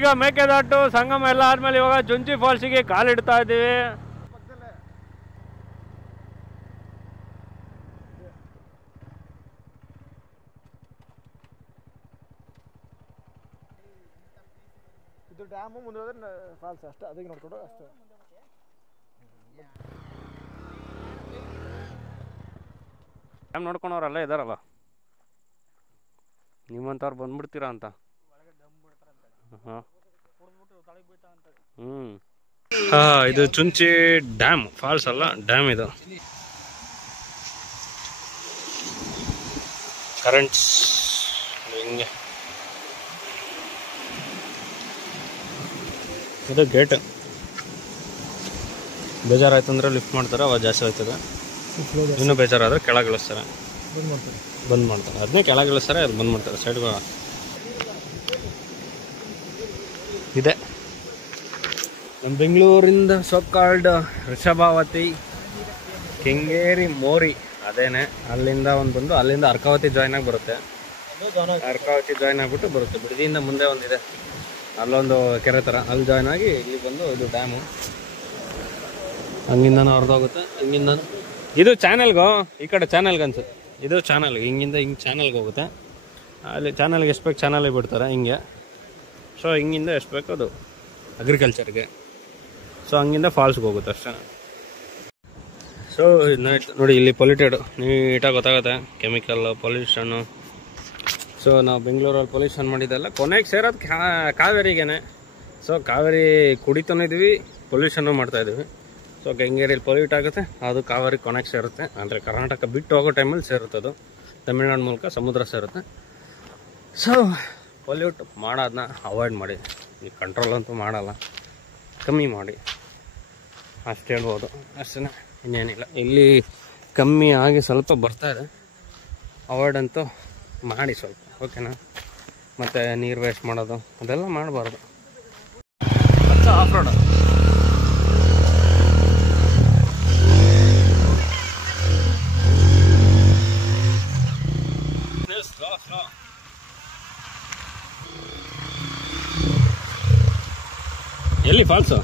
ಈಗ ಮೇಕೆದಾಟು ಸಂಗಮ ಎಲ್ಲ ಆದ್ಮೇಲೆ ಇವಾಗ ಚುಂಚಿ ಫಾಲ್ಸಿಗೆ ಕಾಲಿಡ್ತಾ ಇದ್ದೀವಿ. ಇದು ಡ್ಯಾಮು ಮುಂದೆ ಹೋದ್ರೆ ಫಾಲ್ಸ್ ಅಷ್ಟೇ, ಅದಕ್ಕೆ ನೋಡ್ಕೊಂಡು ಅಷ್ಟೇ. ಡ್ಯಾಮ್ ನೋಡ್ಕೊಂಡವ್ರಲ್ಲ ಇದಾರಲ್ಲ, ನಿಮ್ಮಂಥವ್ರು ಬಂದ್ಬಿಡ್ತೀರಾ ಅಂತ. ಇದು ಚುಂಚಿ ಡ್ಯಾಮ್, ಫಾಲ್ಸ್ ಅಲ್ಲ ಡ್ಯಾಮ್. ಇದು ಕರೆಂಟ್ಸ್ ಹಿಂಗೆ. ಇದು ಗೇಟ್. ಬೇಜಾರಾಯ್ತು ಅಂದ್ರೆ ಲಿಫ್ಟ್ ಮಾಡ್ತಾರೆ, ಅವಾಗ ಜಾಸ್ತಿ ಆಯ್ತದೆ. ಇನ್ನೂ ಬೇಜಾರಾದ್ರೆ ಕೆಳಗೆ ಇಳಿಸ್ತಾರೆ, ಬಂದ್ ಮಾಡ್ತಾರೆ. ಅದನ್ನೇ ಕೆಳಗೆ ಇಳಿಸ್ತಾರೆ, ಅದು ಬಂದ್ ಮಾಡ್ತಾರೆ. ಸೈಡ್ಗೆ ಇದೆ ನಮ್ಮ ಬೆಂಗಳೂರಿಂದ ಸೋಕಾಲ್ಡ್ ಋಷಭಾವತಿ, ಕೆಂಗೇರಿ, ಮೋರಿ ಅದೇನೆ. ಅಲ್ಲಿಂದ ಒಂದು ಬಂದು ಅಲ್ಲಿಂದ ಅರ್ಕಾವತಿ ಜಾಯ್ನ್ ಆಗಿ ಬರುತ್ತೆ. ಅರ್ಕಾವತಿ ಜಾಯ್ನ್ ಆಗಿಬಿಟ್ಟು ಬರುತ್ತೆ. ಬಿಡದಿಯಿಂದ ಮುಂದೆ ಒಂದಿದೆ, ಅಲ್ಲೊಂದು ಕೆರೆ ಥರ, ಅಲ್ಲಿ ಜಾಯ್ನ್ ಆಗಿ ಇಲ್ಲಿ ಬಂದು ಇದು ಡ್ಯಾಮು. ಹಂಗಿಂದನೂ ಹೊರದೋಗುತ್ತೆ, ಹಿಂಗಿಂದ. ಇದು ಚಾನಲ್ಗೋ, ಈ ಕಡೆ ಚಾನಲ್ಗೆ ಅನ್ಸುತ್ತೆ. ಇದು ಚಾನಲ್ಗೆ, ಹಿಂಗಿಂದ ಹಿಂಗೆ ಚಾನಲ್ಗೆ ಹೋಗುತ್ತೆ. ಅಲ್ಲಿ ಚಾನಲ್ಗೆ ಎಷ್ಟು ಬೇಕು ಚಾನಲ್ಗೆ ಬಿಡ್ತಾರೆ ಹಿಂಗೆ. ಸೊ ಹಿಂಗಿಂದ ಎಷ್ಟು ಬೇಕು ಅದು ಅಗ್ರಿಕಲ್ಚರ್ಗೆ. ಸೊ ಹಂಗಿಂದ ಫಾಲ್ಸ್ಗೆ ಹೋಗುತ್ತೆ ಅಷ್ಟೇ. ಸೊ ನೋಡಿ ಇಲ್ಲಿ ಪೊಲ್ಯೂಟೆಡ್ ನೀಟಾಗಿ ಗೊತ್ತಾಗುತ್ತೆ, ಕೆಮಿಕಲ್ ಪೊಲ್ಯೂಷನ್ನು. ಸೊ ನಾವು ಬೆಂಗಳೂರಲ್ಲಿ ಪೊಲ್ಯೂಷನ್ ಮಾಡಿದ್ದೆಲ್ಲ ಕೊನೆಗೆ ಸೇರೋದು ಕಾವೇರಿಗೇನೆ. ಸೊ ಕಾವೇರಿ ಕುಡಿತಾನೂ ಇದ್ದೀವಿ, ಪೊಲ್ಯೂಷನ್ನು ಮಾಡ್ತಾಯಿದ್ದೀವಿ. ಸೊ ಕೆಂಗೇರಿಯಲ್ಲಿ ಪೊಲ್ಯೂಟ್ ಆಗುತ್ತೆ, ಅದು ಕಾವೇರಿ ಕೊನೆಗೆ ಸೇರುತ್ತೆ. ಅಂದರೆ ಕರ್ನಾಟಕ ಬಿಟ್ಟು ಹೋಗೋ ಟೈಮಲ್ಲಿ ಸೇರುತ್ತೆ, ಅದು ತಮಿಳ್ನಾಡು ಮೂಲಕ ಸಮುದ್ರ ಸೇರುತ್ತೆ. ಸೊ ಪೊಲ್ಯೂಟ್ ಮಾಡೋದನ್ನ ಅವಾಯ್ಡ್ ಮಾಡಿ, ಈ ಕಂಟ್ರೋಲ್ ಅಂತೂ ಮಾಡಲ್ಲ, ಕಮ್ಮಿ ಮಾಡಿ ಅಷ್ಟು ಹೇಳ್ಬೋದು ಅಷ್ಟೇ, ಇನ್ನೇನಿಲ್ಲ. ಇಲ್ಲಿ ಕಮ್ಮಿ ಆಗಿ ಸ್ವಲ್ಪ ಬರ್ತಾಯಿದೆ, ಅವಾಯ್ಡ್ ಅಂತೂ ಮಾಡಿ ಸ್ವಲ್ಪ, ಓಕೆನಾ. ಮತ್ತು ನೀರು ವೇಸ್ಟ್ ಮಾಡೋದು ಅದೆಲ್ಲ ಮಾಡಬಾರ್ದು. ಆಫ್ ರೋಡ್ ಎಲ್ಲಿ ಫಾಲ್ಸು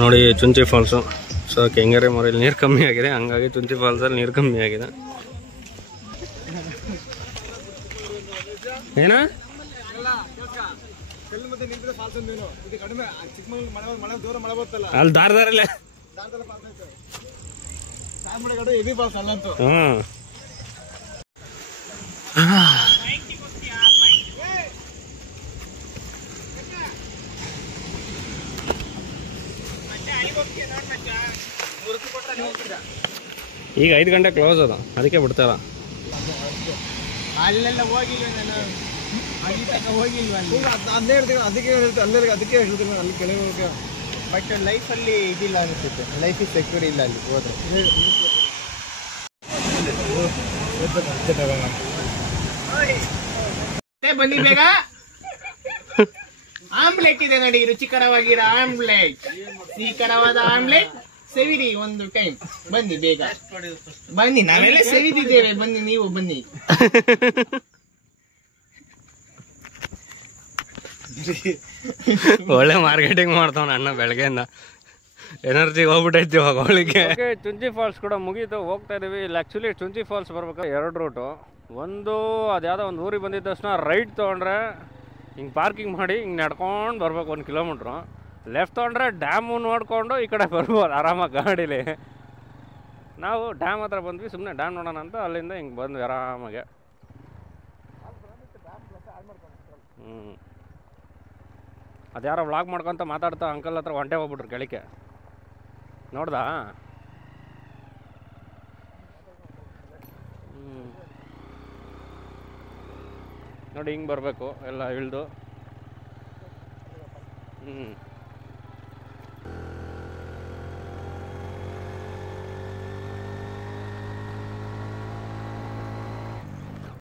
ನೋಡಿ, ಚುಂಚಿ ಫಾಲ್ಸು. ಸೊ ಕೆಂಗೇರಿ ಮೋರಿಯಲ್ಲಿ ನೀರು ಕಮ್ಮಿ ಆಗಿದೆ, ಹಂಗಾಗಿ ಚುಂಚಿ ಫಾಲ್ಸಲ್ಲಿ ನೀರು ಕಮ್ಮಿ ಆಗಿದೆ. ಏನ ಅಲ್ಲಿ ದಾರದಾರಲ್ಲೇ. ಈಗ 5 ಗಂಟೆ ಕ್ಲೋಸ್ ಅದ, ಅದಕ್ಕೆ ಬಿಡ್ತಾರ. ಅಲ್ಲೆಲ್ಲ ಹೋಗಿಲ್ಲ ನಾನು, ಅಲ್ಲಿ ತನಕ ಹೋಗಿಲ್ವ? ಅದನ್ನೇ ಹೇಳ್ತೀನಿ, ಅದಕ್ಕೆ ಹೇಳ್ತೀನಿ ಅಲ್ಲಿ ಕೆಲವು. ಬಟ್ ಲೈಫಲ್ಲಿ ಇದಿಲ್ಲ ಅನಿಸುತ್ತೆ, ಲೈಫ್ ಇಸ್ ಸೆಕ್ಯೂರ್ ಇಲ್ಲ ಅಲ್ಲಿ ಹೋದ್ರೆ. ಬನ್ನಿ ಬೇಗ, ಆಮ್ಲೆಟ್ ಇದೆ ನೋಡಿ, ರುಚಿಕರವಾಗಿರೋ ಆಮ್ಲೆಟ್, ಸಿಹಿಕರವಾದ ಆಮ್ಲೆಟ್ ಸವಿರಿ ಒಂದು ಟೈಮ್. ಬನ್ನಿ ಬೇಗ ಬನ್ನಿ, ನಾವೆಲ್ಲ ಸವಿದಿದ್ದೇವೆ, ಬನ್ನಿ ನೀವು ಬನ್ನಿ. ಒಳ್ಳೆ ಮಾರ್ಕೆಟಿಂಗ್ ಮಾಡ್ತಾವ ಅಣ್ಣ, ಬೆಳಗ್ಗೆಯಿಂದ ಎನರ್ಜಿ ಹೋಗ್ಬಿಟ್ಟೈತಿ ಇವಾಗ ಅವಳಿಗೆ. ಚುಂಚಿ ಫಾಲ್ಸ್ ಕೂಡ ಮುಗೀತು, ಹೋಗ್ತಾ ಇದೀವಿ. ಇಲ್ಲಿ ಆ್ಯಕ್ಚುಲಿ ಚುಂಚಿ ಫಾಲ್ಸ್ ಬರ್ಬೇಕಾದ್ರೆ 2 ರೂಟು. ಒಂದು ಅದ್ಯಾವುದೋ ಒಂದು ಊರಿಗೆ ಬಂದಿದ್ದ ತಕ್ಷಣ ರೈಟ್ ತೊಗೊಂಡ್ರೆ ಹಿಂಗೆ ಪಾರ್ಕಿಂಗ್ ಮಾಡಿ ಹಿಂಗೆ ನಡ್ಕೊಂಡು ಬರ್ಬೇಕು 1 ಕಿಲೋಮೀಟ್ರು. ಲೆಫ್ಟ್ ತೊಗೊಂಡ್ರೆ ಡ್ಯಾಮು ನೋಡಿಕೊಂಡು ಈ ಕಡೆ ಬರ್ಬೋದು ಆರಾಮಾಗಿ ಗಾಡೀಲಿ. ನಾವು ಡ್ಯಾಮ್ ಹತ್ರ ಬಂದ್ವಿ, ಸುಮ್ಮನೆ ಡ್ಯಾಮ್ ನೋಡೋಣ ಅಂತ ಅಲ್ಲಿಂದ ಹಿಂಗೆ ಬಂದ್ವಿ ಆರಾಮಾಗೆ. ಅದ್ಯಾರೋ ವ್ಲಾಗ್ ಮಾಡ್ಕೊತ ಮಾತಾಡ್ತಾ ಅಂಕಲ್ ಹತ್ರ ಹೊಂಟೆ ಹೋಗ್ಬಿಟ್ರು ಕೆಳಕ್ಕೆ, ನೋಡ್ದಾ? ನೋಡಿ ಹಿಂಗೆ ಬರಬೇಕು ಎಲ್ಲ ಇಳಿದು.